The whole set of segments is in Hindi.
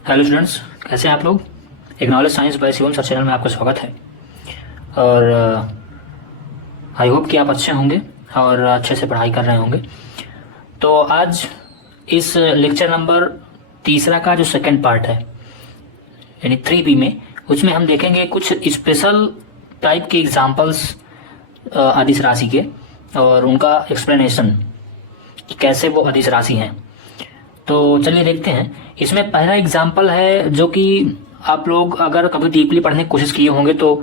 हेलो स्टूडेंट्स, कैसे हैं आप लोग। एक knowledge science by Shivam sir channel में आपका स्वागत है। और आई होप कि आप अच्छे होंगे और अच्छे से पढ़ाई कर रहे होंगे। तो आज इस लेक्चर नंबर तीसरा का जो सेकंड पार्ट है यानी 3B में, उसमें हम देखेंगे कुछ स्पेशल टाइप के एग्जांपल्स अदिश राशि के और उनका एक्सप्लेनेशन कि कैसे वो अदिश राशि हैं। तो चलिए देखते हैं। इसमें पहला एग्जाम्पल है जो कि आप लोग अगर कभी डीपली पढ़ने की कोशिश किए होंगे तो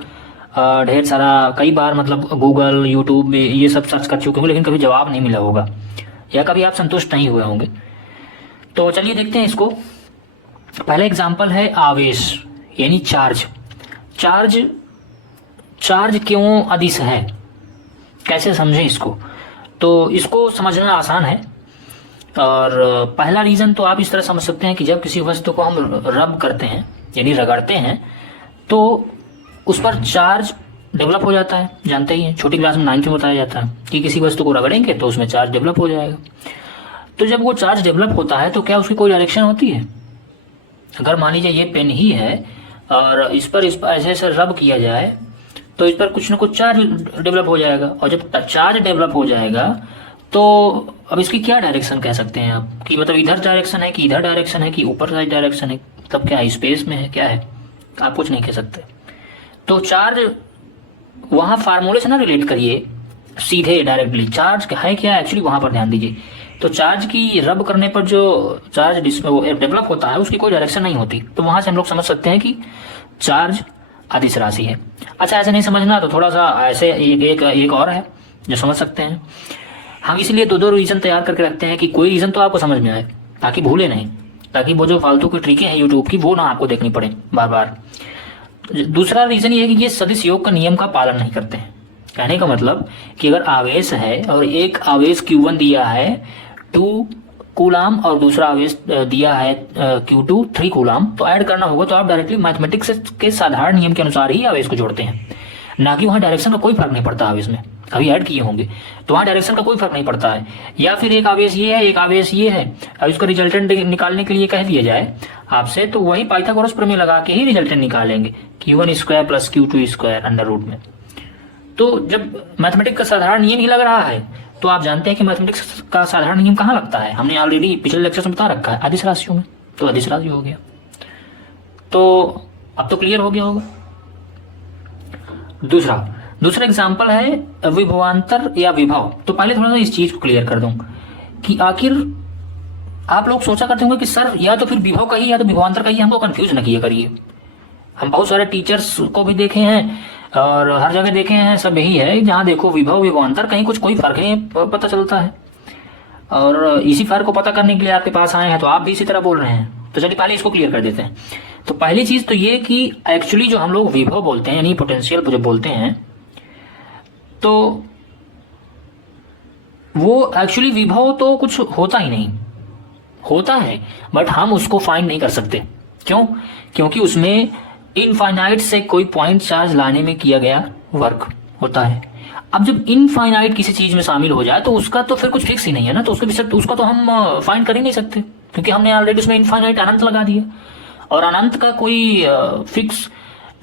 ढेर सारा कई बार मतलब गूगल यूट्यूब में ये सब सर्च कर चुके होंगे, लेकिन कभी जवाब नहीं मिला होगा या कभी आप संतुष्ट नहीं हुए होंगे। तो चलिए देखते हैं इसको। पहला एग्जाम्पल है आवेश यानी चार्ज। चार्ज चार्ज क्यों अदिश है, कैसे समझें इसको। तो इसको समझना आसान है। और पहला रीज़न तो आप इस तरह समझ सकते हैं कि जब किसी वस्तु को हम रब करते हैं यानी रगड़ते हैं तो उस पर चार्ज डेवलप हो जाता है। जानते ही हैं, छोटी क्लास में 9th में बताया जाता है कि किसी वस्तु को रगड़ेंगे तो उसमें चार्ज डेवलप हो जाएगा। तो जब वो चार्ज डेवलप होता है तो क्या उसकी कोई डायरेक्शन होती है। अगर मान लीजिए ये पेन ही है और इस पर ऐसे ऐसे रब किया जाए तो इस पर कुछ ना कुछ चार्ज डेवलप हो जाएगा। और जब चार्ज डेवलप हो जाएगा तो अब इसकी क्या डायरेक्शन कह सकते हैं आप कि मतलब इधर डायरेक्शन है कि इधर डायरेक्शन है कि ऊपर साइड डायरेक्शन है, मतलब क्या है, स्पेस में है, क्या है, आप कुछ नहीं कह सकते। तो चार्ज वहाँ फार्मूले से ना रिलेट करिए सीधे डायरेक्टली, चार्ज है क्या एक्चुअली वहाँ पर ध्यान दीजिए। तो चार्ज की रब करने पर जो चार्ज डेवलप होता है उसकी कोई डायरेक्शन नहीं होती। तो वहाँ से हम लोग समझ सकते हैं कि चार्ज अदिश राशि है। अच्छा, ऐसे नहीं समझना तो थोड़ा सा ऐसे एक और है जो समझ सकते हैं हम। इसलिए दो दो रीजन तैयार करके रखते हैं कि कोई रीजन तो आपको समझ में आए ताकि भूले नहीं, ताकि वो जो फालतू की ट्रिकें हैं यूट्यूब की वो ना आपको देखनी पड़े बार बार। दूसरा रीजन ये है कि ये सदिश योग का नियम का पालन नहीं करते हैं। कहने का मतलब कि अगर आवेश है और एक आवेश Q1 दिया है 2 कूलाम और दूसरा आवेश दिया है Q2 3 कूलाम, तो ऐड करना होगा तो आप डायरेक्टली मैथमेटिक्स के साधारण नियम के अनुसार ही आवेश को जोड़ते हैं, ना कि वहाँ डायरेक्शन का कोई फर्क नहीं पड़ता। आवेश में कभी ऐड किए होंगे तो वहाँ डायरेक्शन का कोई फर्क नहीं पड़ता है। या फिर एक आवेश ये है एक आवेश ये है और इसका रिजल्टेंट निकालने के लिए कह दिया जाए आपसे तो वही पाइथागोरस प्रमेय लगा के ही रिजल्टेंट निकालेंगे Q1 square plus Q2 square under root में। तो जब मैथमेटिक्स का साधारण नियम ही लग रहा है तो आप जानते हैं कि मैथमेटिक्स का साधारण नियम कहाँ लगता है, हमने ऑलरेडी पिछले लेक्चर में बता रखा है, अदिश राशियों में। तो अदिश राशि हो गया। तो अब तो क्लियर हो गया होगा। दूसरा एग्जाम्पल है विभवांतर या विभव। तो पहले थोड़ा सा इस चीज को क्लियर कर दूं कि आखिर आप लोग सोचा करते होंगे कि सर या तो फिर विभव कहिए या तो विभवांतर कहिए, हमको कंफ्यूज न किया करिए। हम बहुत सारे टीचर्स को भी देखे हैं और हर जगह देखे हैं, सब यही है जहाँ देखो विभव विभवांतर, कहीं कुछ कोई फर्क नहीं पता चलता है। और इसी फर्क को पता करने के लिए आपके पास आए हैं, तो आप भी इसी तरह बोल रहे हैं। तो चलिए पहले इसको क्लियर कर देते हैं। तो पहली चीज तो ये कि एक्चुअली जो हम लोग विभव बोलते हैं यानी पोटेंशियल जो बोलते हैं तो वो एक्चुअली विभव तो कुछ होता ही नहीं, होता है बट हम उसको फाइंड नहीं कर सकते। क्यों? क्योंकि उसमें इनफाइनाइट से कोई पॉइंट चार्ज लाने में किया गया वर्क होता है। अब जब इनफाइनाइट किसी चीज में शामिल हो जाए तो उसका तो फिर कुछ फिक्स ही नहीं है ना, तो उसका तो हम फाइंड कर ही नहीं सकते क्योंकि हमने ऑलरेडी उसमें इनफाइनाइट अनंत लगा दिया। और अनंत का कोई फिक्स,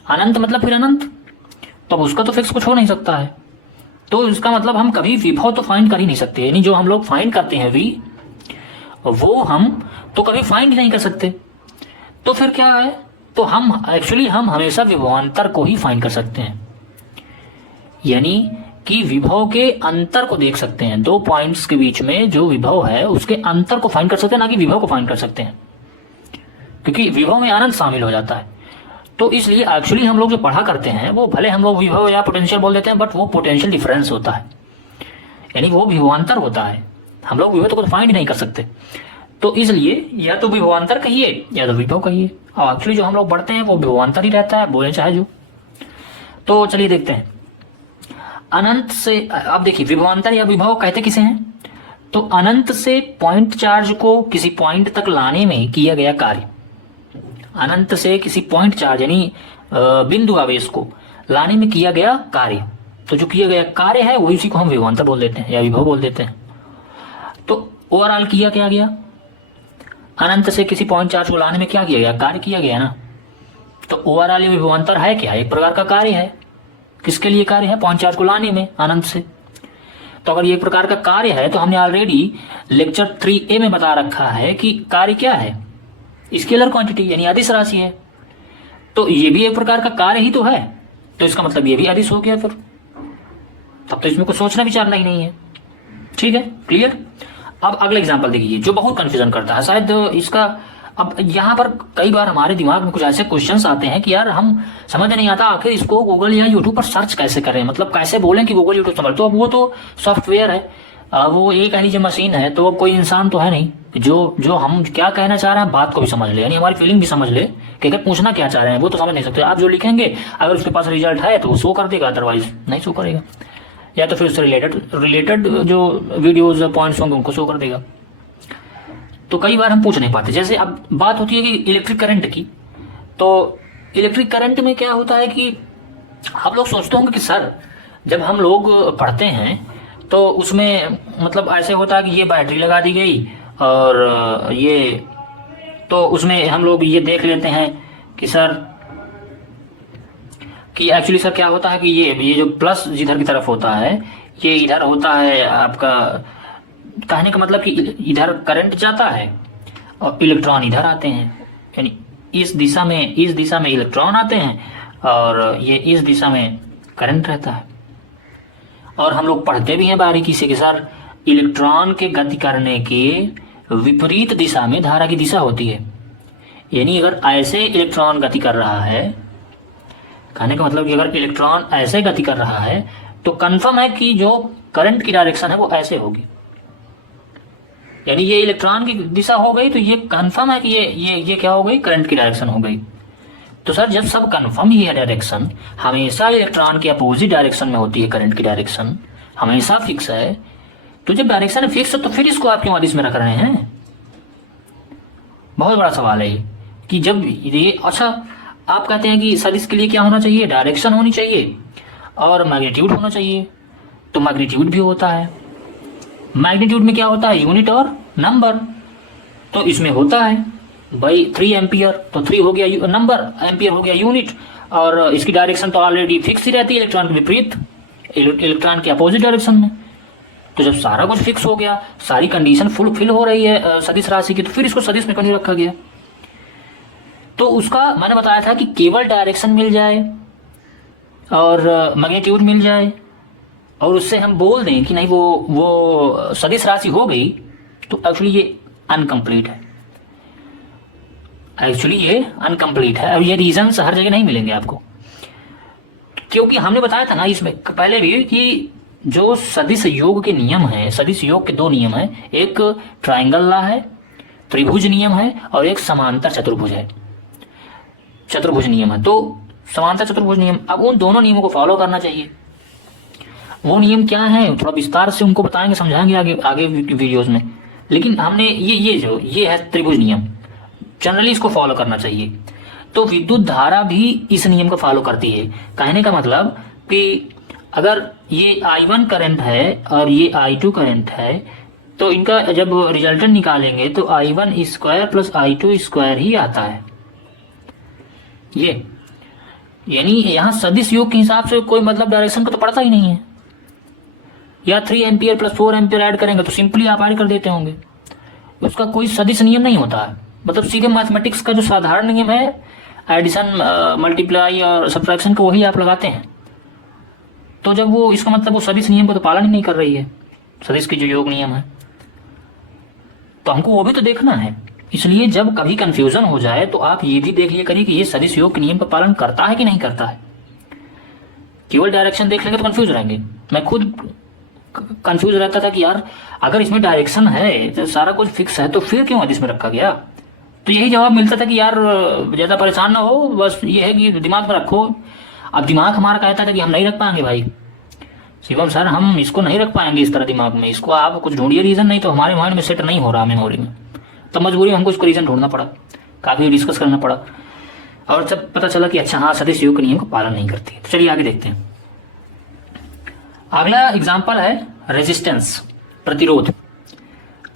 अनंत मतलब फिर अनंत, तो उसका तो फिक्स कुछ हो नहीं सकता है। तो इसका मतलब हम कभी विभव तो फाइंड कर ही नहीं सकते, यानी जो हम लोग फाइंड करते हैं वी, वो हम तो कभी फाइंड ही नहीं कर सकते। तो फिर क्या है, तो हम हमेशा विभवांतर को ही फाइंड कर सकते हैं, यानी कि विभव के अंतर को देख सकते हैं। दो पॉइंट्स के बीच में जो विभव है उसके अंतर को फाइंड कर सकते हैं, ना कि विभव को फाइंड कर सकते हैं, क्योंकि विभव में अनंत शामिल हो जाता है। तो इसलिए एक्चुअली हम लोग जो पढ़ा करते हैं वो भले हम लोग विभव या पोटेंशियल बोल देते हैं बट वो पोटेंशियल डिफरेंस होता है, यानी वो विभवांतर होता है। हम लोग विभव तो कुछ फाइंड नहीं कर सकते। तो इसलिए या तो विभवांतर कहिए या तो विभव कहिए, और एक्चुअली जो हम लोग पढ़ते हैं वो विभवांतर ही रहता है, बोले चाहे जो। तो चलिए देखते हैं अनंत से। अब देखिए विभवांतर या विभव कहते किसे हैं, तो अनंत से पॉइंट चार्ज को किसी पॉइंट तक लाने में किया गया कार्य, अनंत से किसी पॉइंट चार्ज यानी बिंदु आवेश को लाने में किया गया कार्य। तो जो किया गया कार्य है वही उसी को हम विभवांतर बोल देते हैं या विभव बोल देते हैं। तो ओवरऑल किया क्या गया, अनंत से किसी पॉइंट चार्ज को लाने में क्या किया गया, कार्य किया गया ना। तो ओवरऑल ये विभवांतर है क्या, एक प्रकार का कार्य है। किसके लिए कार्य है, पॉइंट चार्ज को लाने में अनंत से। तो अगर ये एक प्रकार का कार्य है तो हमने ऑलरेडी लेक्चर 3A में बता रखा है कि कार्य क्या है, स्केलर क्वांटिटी यानी अदिश राशि है। तो ये भी एक प्रकार का कार्य ही तो है, तो इसका मतलब ये भी अदिश हो गया फिर। तब तो इसमें कुछ सोचना विचारना ही नहीं है। ठीक है, क्लियर। अब अगला एग्जांपल देखिए जो बहुत कंफ्यूजन करता है शायद इसका। अब यहाँ पर कई बार हमारे दिमाग में कुछ ऐसे क्वेश्चंस आते हैं कि यार हम समझ नहीं आता आखिर इसको गूगल या यूट्यूब पर सर्च कैसे करें, मतलब कैसे बोलें कि गूगल यूट्यूब समझ। तो अब वो तो सॉफ्टवेयर है, वो एक कह लीजिए मशीन है, तो कोई इंसान तो है नहीं जो हम क्या कहना चाह रहे हैं बात को भी समझ ले, यानी हमारी फीलिंग भी समझ ले कि अगर पूछना क्या चाह रहे हैं वो तो समझ नहीं सकते। आप जो लिखेंगे अगर उसके पास रिजल्ट है तो वो शो कर देगा, अदरवाइज नहीं शो करेगा, या तो फिर उससे रिलेटेड जो वीडियोज पॉइंट्स होंगे उनको शो कर देगा। तो कई बार हम पूछ नहीं पाते। जैसे अब बात होती है कि इलेक्ट्रिक करंट की, तो इलेक्ट्रिक करंट में क्या होता है कि आप लोग सोचते होंगे कि सर जब हम लोग पढ़ते हैं तो उसमें मतलब ऐसे होता है कि ये बैटरी लगा दी गई और ये, तो उसमें हम लोग ये देख लेते हैं कि सर कि एक्चुअली सर क्या होता है कि ये जो प्लस जिधर की तरफ होता है ये इधर होता है आपका, कहने का मतलब कि इधर करंट जाता है और इलेक्ट्रॉन इधर आते हैं, यानी इस दिशा में इलेक्ट्रॉन आते हैं और ये इस दिशा में करंट रहता है। और हम लोग पढ़ते भी हैं बारीकी से कि सर इलेक्ट्रॉन के गति करने के विपरीत दिशा में धारा की दिशा होती है, यानी अगर ऐसे इलेक्ट्रॉन गति कर रहा है, कहने का मतलब कि अगर इलेक्ट्रॉन ऐसे गति कर रहा है तो कंफर्म है कि जो करंट की डायरेक्शन है वो ऐसे होगी, यानी ये इलेक्ट्रॉन की दिशा हो गई तो ये कंफर्म है कि ये क्या हो गई, करंट की डायरेक्शन हो गई। तो सर जब सब कंफर्म ही है डायरेक्शन, हमेशा इलेक्ट्रॉन के अपोजिट डायरेक्शन में होती है करंट की डायरेक्शन, हमेशा फिक्स है, तो जब डायरेक्शन फिक्स है तो फिर इसको आप क्यों अदिश में रख रहे हैं। बहुत बड़ा सवाल है ये कि जब ये, अच्छा आप कहते हैं कि सदिश के लिए क्या होना चाहिए, डायरेक्शन होनी चाहिए और मैग्नीट्यूड होना चाहिए, तो मैग्नीट्यूड भी होता है। मैग्नीट्यूड में क्या होता है, यूनिट और नंबर, तो इसमें होता है भाई 3 एम्पियर, तो 3 हो गया नंबर, एम्पियर हो गया यूनिट, और इसकी डायरेक्शन तो ऑलरेडी फिक्स ही रहती है इलेक्ट्रॉन के विपरीत, इलेक्ट्रॉन के अपोजिट डायरेक्शन में। तो जब सारा कुछ फिक्स हो गया, सारी कंडीशन फुलफिल हो रही है सदिश राशि की, तो फिर इसको सदिश में क्यों नहीं रखा गया। तो उसका मैंने बताया था कि केवल डायरेक्शन मिल जाए और मैग्नीट्यूड मिल जाए और उससे हम बोल दें कि नहीं वो सदिश राशि हो गई, तो एक्चुअली ये अनकम्प्लीट है, एक्चुअली ये अनकम्प्लीट है। और ये रीजंस हर जगह नहीं मिलेंगे आपको, क्योंकि हमने बताया था ना इसमें पहले भी कि जो सदिश योग के नियम है, सदिश योग के 2 नियम है, एक ट्राइंगल लॉ है, त्रिभुज नियम है, और एक समांतर चतुर्भुज है, चतुर्भुज नियम है। तो समांतर चतुर्भुज नियम, अब उन दोनों नियमों को फॉलो करना चाहिए। वो नियम क्या है थोड़ा विस्तार से उनको बताएंगे, समझाएंगे आगे आगे वीडियोस में, लेकिन हमने ये है त्रिभुज नियम, जनरली इसको फॉलो करना चाहिए। तो विद्युत धारा भी इस नियम को फॉलो करती है, कहने का मतलब कि अगर ये I1 करंट है और ये I2 करंट है, तो इनका जब रिजल्टेंट निकालेंगे तो I1 square plus I2 square ही आता है। ये यानी यहाँ सदिश योग के हिसाब से कोई मतलब डायरेक्शन का तो पड़ता ही नहीं है। या 3 एम्पियर प्लस 4 एम्पियर ऐड करेंगे तो सिंपली आप ऐड कर देते होंगे, उसका कोई सदिश नियम नहीं होता है, मतलब सीधे मैथमेटिक्स का जो साधारण नियम है एडिशन मल्टीप्लाई और सब्ट्रैक्शन का वही आप लगाते हैं। तो जब वो इसका मतलब वो सदिश नियम का तो पालन ही नहीं कर रही है, सदिश की जो योग नियम है, तो हमको वो भी तो देखना है। इसलिए जब कभी कंफ्यूजन हो जाए तो आप ये भी देख लिया करिए कि ये सदिश योग के नियम का पालन करता है कि नहीं करता है। केवल डायरेक्शन देख लेंगे तो कंफ्यूज रहेंगे। मैं खुद कंफ्यूज रहता था कि यार अगर इसमें डायरेक्शन है तो सारा कुछ फिक्स है तो फिर क्यों अदिश में रखा गया। तो यही जवाब मिलता था कि यार ज़्यादा परेशान ना हो, बस ये है कि दिमाग में रखो। अब दिमाग हमारा कहता था कि हम नहीं रख पाएंगे भाई शिवम सर, हम इसको नहीं रख पाएंगे इस तरह दिमाग में, इसको आप कुछ ढूंढिए रीज़न, नहीं तो हमारे माइंड में सेट नहीं हो रहा मेमोरी में। तो मजबूरी में हमको इसको रीज़न ढूंढना पड़ा, काफ़ी डिस्कस करना पड़ा, और जब पता चला कि अच्छा हाँ सदिश योग के नियम का पालन नहीं करती। तो चलिए आगे देखते हैं। अगला एग्जाम्पल है रेजिस्टेंस, प्रतिरोध।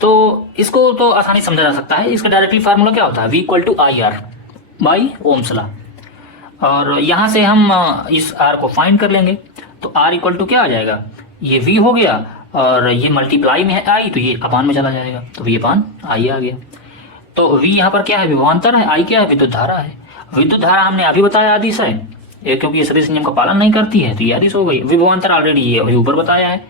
तो इसको तो आसानी समझा जा सकता है। इसका डायरेक्टली फार्मूला क्या होता है, V equal to I R by Ohm's law. और यहाँ से हम इस R को फाइंड कर लेंगे। तो R इक्वल टू क्या आ जाएगा, ये V हो गया और ये मल्टीप्लाई में है I, तो ये अपान में चला जाएगा, तो V अपान I आ गया। तो V यहाँ पर क्या है, विभवांतर है, I क्या है, विद्युत धारा है। विद्युत धारा हमने अभी बताया आदिश है, ये क्योंकि ये सदिश नियम का पालन नहीं करती है तो ये आदिश हो गई। विभवांतर ऑलरेडी ये अभी ऊपर बताया है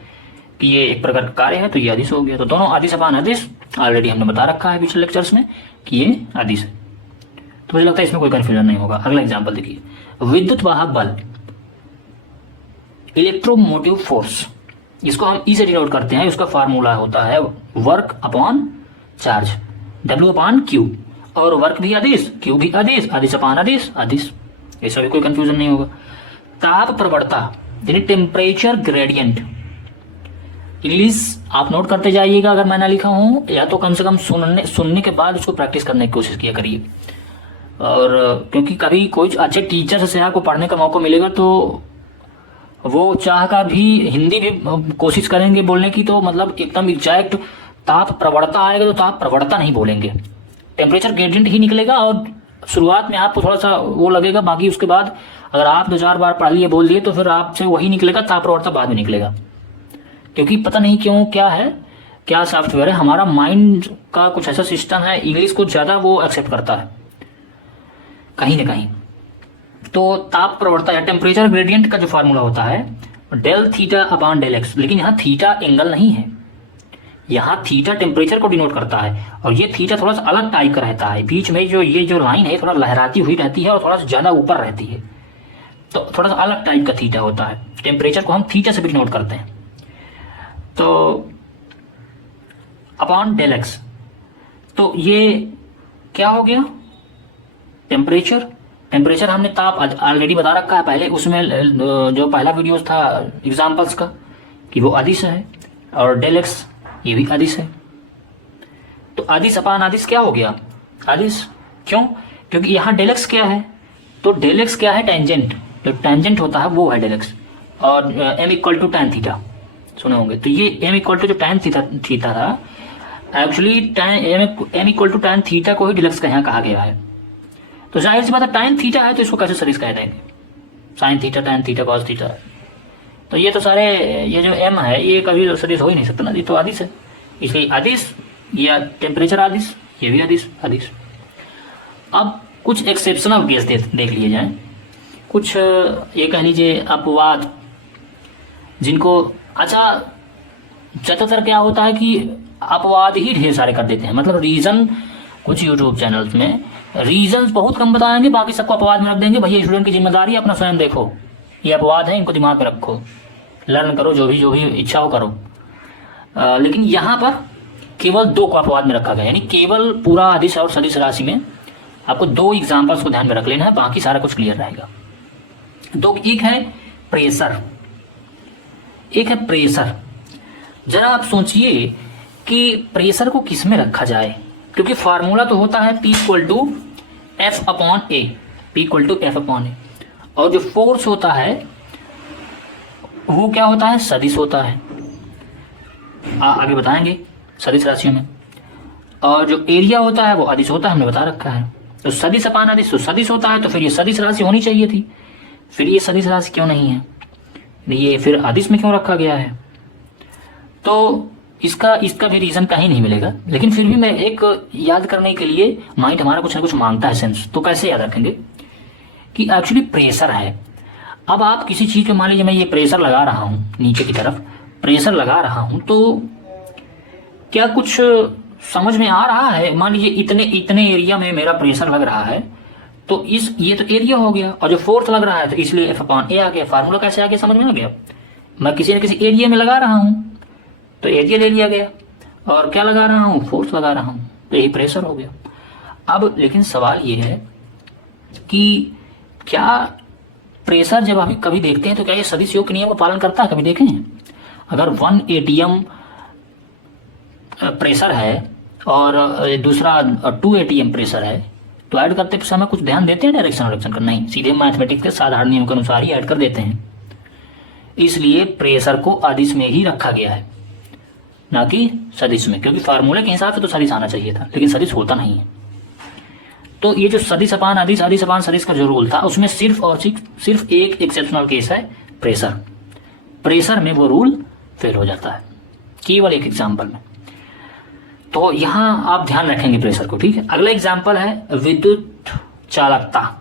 कि ये एक प्रकार का कार्य है, तो ये आदिश हो गया। तो दोनों आदिश अपान आदिश ऑलरेडी हमने बता रखा है पिछले लेक्चर्स में कि ये आदिश है। तो मुझे लगता है इसमें कोई कंफ्यूजन नहीं होगा। अगला एग्जाम्पल देखिए, विद्युत वाहक बल, इलेक्ट्रोमोटिव फोर्स, इसको हम ई से डिनोट करते हैं। उसका फार्मूला होता है वर्क अपॉन चार्ज, W अपान क्यू, और वर्क भी आदिश, क्यू भी आदिश, आदिश अपान आदिश, आदिश। ऐसा भी कोई कंफ्यूजन नहीं होगा। ताप प्रवणता यानी टेम्परेचर ग्रेडियंट, इंग्लिश आप नोट करते जाइएगा अगर मैंने लिखा हूं, या तो कम से कम सुनने के बाद उसको प्रैक्टिस करने की कोशिश किया करिए। और क्योंकि कभी कोई अच्छे टीचर से आपको पढ़ने का मौका मिलेगा तो वो चाह का भी हिंदी भी कोशिश करेंगे बोलने की, तो मतलब एकदम एग्जैक्ट ताप प्रवणता आएगा तो ताप प्रवणता नहीं बोलेंगे, टेम्परेचर ग्रेडियंट ही निकलेगा। और शुरुआत में आपको थोड़ा सा वो लगेगा, बाकी उसके बाद अगर आप 2-4 बार पढ़ लिए बोल दिए तो फिर आपसे वही निकलेगा, ताप प्रवणता बाद में निकलेगा। क्योंकि पता नहीं क्यों क्या है, क्या सॉफ्टवेयर है, हमारा माइंड का कुछ ऐसा सिस्टम है, इंग्लिश को ज़्यादा वो एक्सेप्ट करता है कहीं ना कहीं। तो ताप प्रवणता या टेम्परेचर ग्रेडियंट का जो फार्मूला होता है del theta upon del x, लेकिन यहाँ थीटा एंगल नहीं है, यहाँ थीटा टेम्परेचर को डिनोट करता है, और ये थीटा थोड़ा सा अलग टाइप का रहता है। बीच में जो ये जो लाइन है थोड़ा लहराती हुई रहती है और थोड़ा सा ज़्यादा ऊपर रहती है, तो थोड़ा सा अलग टाइप का थीटा होता है। टेम्परेचर को हम थीटा से भी डिनोट करते हैं। तो अपॉन डेल एक्स, तो ये क्या हो गया, टेम्परेचर। टेम्परेचर हमने ताप ऑलरेडी बता रखा है पहले, उसमें जो पहला वीडियो था एग्जाम्पल्स का कि वो अदिश है, और डेल एक्स ये भी अदिश है। तो अदिश अपान अदिश क्या हो गया, अदिश। क्यों, क्योंकि यहाँ डेल एक्स क्या है, तो डेल एक्स क्या है, टेंजेंट, जो टेंजेंट होता है वो है डेल एक्स, और m equal to tan theta सुने होंगे। तो ये m इक्वल टू जो tan थीटा था, actually m equal to tan theta को ही डेल एक्स का यहाँ कहा गया है। तो जाहिर सी बात है tan थीटा है तो इसको कैसे सदिश कह देंगे, sine theta, tan theta, cos theta. तो ये तो सारे ये जो m है ये कभी सदिश हो ही नहीं सकता ना, ये तो आदिश है, इसलिए आदिश या टेम्परेचर आदिश, ये भी आदिश आदिश। अब कुछ एक्सेप्शनल केस देख लिए जाए, कुछ ये कह लीजिए अपवाद, जिनको अच्छा ज़्यादातर क्या होता है कि अपवाद ही ढेर सारे कर देते हैं, मतलब रीज़न, कुछ यूट्यूब चैनल्स में रीजंस बहुत कम बताएंगे, बाकी सबको अपवाद में रख देंगे, भैया स्टूडेंट की जिम्मेदारी है अपना स्वयं देखो, ये अपवाद है, इनको दिमाग में रखो, लर्न करो, जो भी इच्छा हो करो। लेकिन यहाँ पर केवल 2 को अपवाद में रखा गया, यानी केवल पूरा अदिश और सदिश राशि में आपको 2 एग्जाम्पल्स को ध्यान में रख लेना है, बाकी सारा कुछ क्लियर रहेगा। तो एक है प्रेशर, एक है प्रेशर। जरा आप सोचिए कि प्रेशर को किस में रखा जाए, क्योंकि फार्मूला तो होता है P equal to F upon A, P equal to F upon A, और जो फोर्स होता है वो क्या होता है, सदिश होता है, आगे बताएंगे सदिश राशियों में। और जो एरिया होता है वो अदिश होता है, हमने बता रखा है। तो सदिश अपान अदिश, तो सदिश होता है तो फिर ये सदिश राशि होनी चाहिए थी, फिर ये सदिश राशि क्यों नहीं है, ये फिर अदिश में क्यों रखा गया है। तो इसका भी रीज़न कहीं नहीं मिलेगा, लेकिन फिर भी मैं एक याद करने के लिए माइंड हमारा कुछ ना कुछ मांगता है सेंस, तो कैसे याद रखेंगे कि एक्चुअली प्रेशर है। अब आप किसी चीज़ पे मान लीजिए मैं ये प्रेशर लगा रहा हूँ, नीचे की तरफ प्रेशर लगा रहा हूँ, तो क्या कुछ समझ में आ रहा है, मान लीजिए इतने एरिया में मेरा प्रेशर लग रहा है, तो ये तो एरिया हो गया, और जो फोर्स लग रहा है तो इसलिए एफ अपॉन ए आ गया। फार्मूला कैसे आ गया, समझ में आ गया, मैं किसी न किसी एरिया में लगा रहा हूँ तो एरिया ले लिया गया, और क्या लगा रहा हूँ, फोर्स लगा रहा हूँ, तो यही प्रेशर हो गया। अब लेकिन सवाल ये है कि क्या प्रेशर जब हम कभी देखते हैं तो क्या ये सदिश योग के नियम का पालन करता है, कभी देखें। अगर 1 ATM प्रेशर है और दूसरा 2 ATM प्रेशर है, तो ऐड करते समय कुछ ध्यान देते हैं डायरेक्शन और डायरेक्शन का, नहीं, सीधे मैथमेटिक्स के साधारण नियम के अनुसार ही ऐड कर देते हैं। इसलिए प्रेशर को अदिश में ही रखा गया है। ना कि सदिश में, क्योंकि फार्मूले के हिसाब से तो सदिश आना चाहिए था, लेकिन सदिश होता नहीं है। तो ये जो सदिश अपान अदिश, अदिश अपान सदिश का जो रूल था, उसमें सिर्फ और सिर्फ एक एक्सेप्शनल केस है, प्रेशर। प्रेशर में वो रूल फेल हो जाता है, केवल एक एग्जाम्पल में। तो यहां आप ध्यान रखेंगे प्रेशर को, ठीक है। अगला एग्जाम्पल है विद्युत चालकता,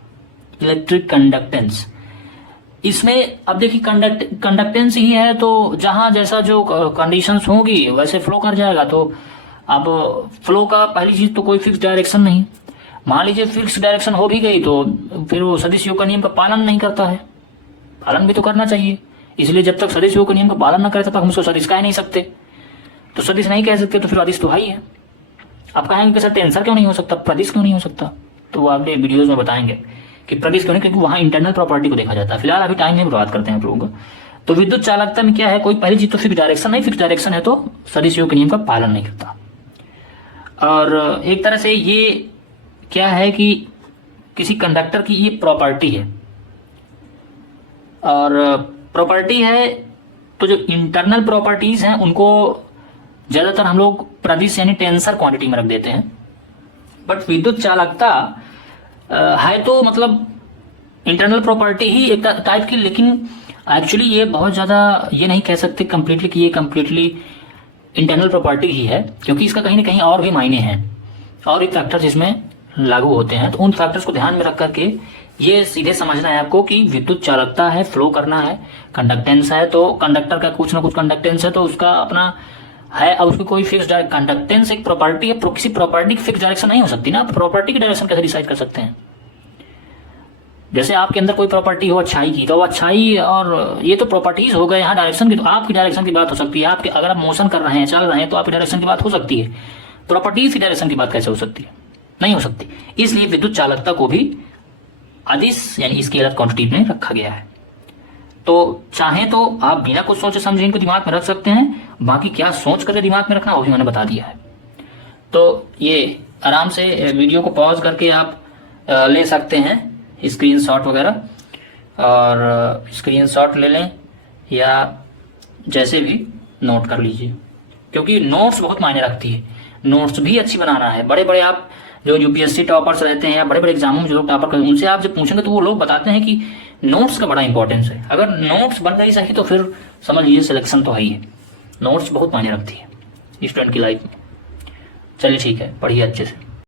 इलेक्ट्रिक कंडक्टेंस। इसमें अब देखिए कंडक्टेंस ही है, तो जहां जैसा जो कंडीशंस होंगी वैसे फ्लो कर जाएगा। तो अब फ्लो का पहली चीज तो कोई फिक्स डायरेक्शन नहीं। मान लीजिए फिक्स डायरेक्शन हो भी गई तो फिर वो सदिश योग का नियम का पालन नहीं करता है। पालन भी तो करना चाहिए, इसलिए जब तक सदिश योग का नियम का पालन न करे तब तक हम उसको सदिश कह नहीं सकते। तो सदिश नहीं कह सकते तो फिर अदिश तो है ही है। आप कहेंगे कि सर टेंसर क्यों नहीं हो सकता, प्रदिश क्यों नहीं हो सकता? तो वो आपके वीडियोज में बताएंगे कि प्रदिश क्यों नहीं, क्योंकि वहां इंटरनल प्रॉपर्टी को देखा जाता है। फिलहाल अभी टाइम नहीं बर्बाद करते हैं आप लोगों का। तो विद्युत चालकता में क्या है, कोई पहली चीज तो फिक्स डायरेक्शन नहीं, फिक्स डायरेक्शन है तो सदिश योग के नियम का पालन नहीं करता। और एक तरह से ये क्या है कि किसी कंडक्टर की ये प्रॉपर्टी है, और प्रॉपर्टी है तो जो इंटरनल प्रॉपर्टीज हैं उनको ज्यादातर हम लोग प्रदिश यानी टेंसर क्वांटिटी में रख देते हैं। बट विद्युत चालकता है तो मतलब इंटरनल प्रॉपर्टी ही एक टाइप की, लेकिन एक्चुअली ये बहुत ज़्यादा ये नहीं कह सकते कंप्लीटली कि ये कंप्लीटली इंटरनल प्रॉपर्टी ही है, क्योंकि इसका कहीं ना कहीं और भी मायने हैं और भी फैक्टर्स इसमें लागू होते हैं। तो उन फैक्टर्स को ध्यान में रख करके ये सीधे समझना है आपको कि विद्युत चालकता है, फ्लो करना है, कंडक्टेंस है, तो कंडक्टर का कुछ ना कुछ कंडक्टेंस है तो उसका अपना है। अब उसकी कोई फिक्स कंडक्टेंस एक प्रॉपर्टी है, किसी प्रॉपर्टी की फिक्स डायरेक्शन नहीं हो सकती ना। प्रॉपर्टी की डायरेक्शन कैसे डिसाइड कर सकते हैं? जैसे आपके अंदर कोई प्रॉपर्टी हो अच्छाई की, तो अच्छाई और ये तो प्रॉपर्टीज हो गए। यहाँ डायरेक्शन की तो आपकी डायरेक्शन की बात हो सकती है, आपके अगर आप मोशन कर रहे हैं, चल रहे हैं, तो आपकी डायरेक्शन की बात हो सकती है। प्रॉपर्टीज की डायरेक्शन की बात कैसे हो सकती है? नहीं हो सकती। इसलिए विद्युत चालकता को भी अदिश यानी स्केलर क्वांटिटी में रखा गया है। तो चाहें तो आप बिना कुछ सोचे समझे इनको दिमाग में रख सकते हैं, बाकी क्या सोच करके दिमाग में रखना वो भी मैंने बता दिया है। तो ये आराम से वीडियो को पॉज करके आप ले सकते हैं स्क्रीनशॉट वगैरह, और स्क्रीनशॉट ले लें या जैसे भी नोट कर लीजिए, क्योंकि नोट्स बहुत मायने रखती है। नोट्स भी अच्छी बनाना है। बड़े बड़े आप जो यूपीएससी टॉपर्स रहते हैं या बड़े बड़े एग्जामों में जो लोग टॉपर करते हैं, उनसे आप जब पूछेंगे तो वो लोग बताते हैं कि नोट्स का बड़ा इंपॉर्टेंस है। अगर नोट्स बन गई सही तो फिर समझ लीजिए सिलेक्शन तो है ही है। नोट्स बहुत मायने रखती है स्टूडेंट की लाइफ में। चलिए ठीक है, पढ़िए अच्छे से।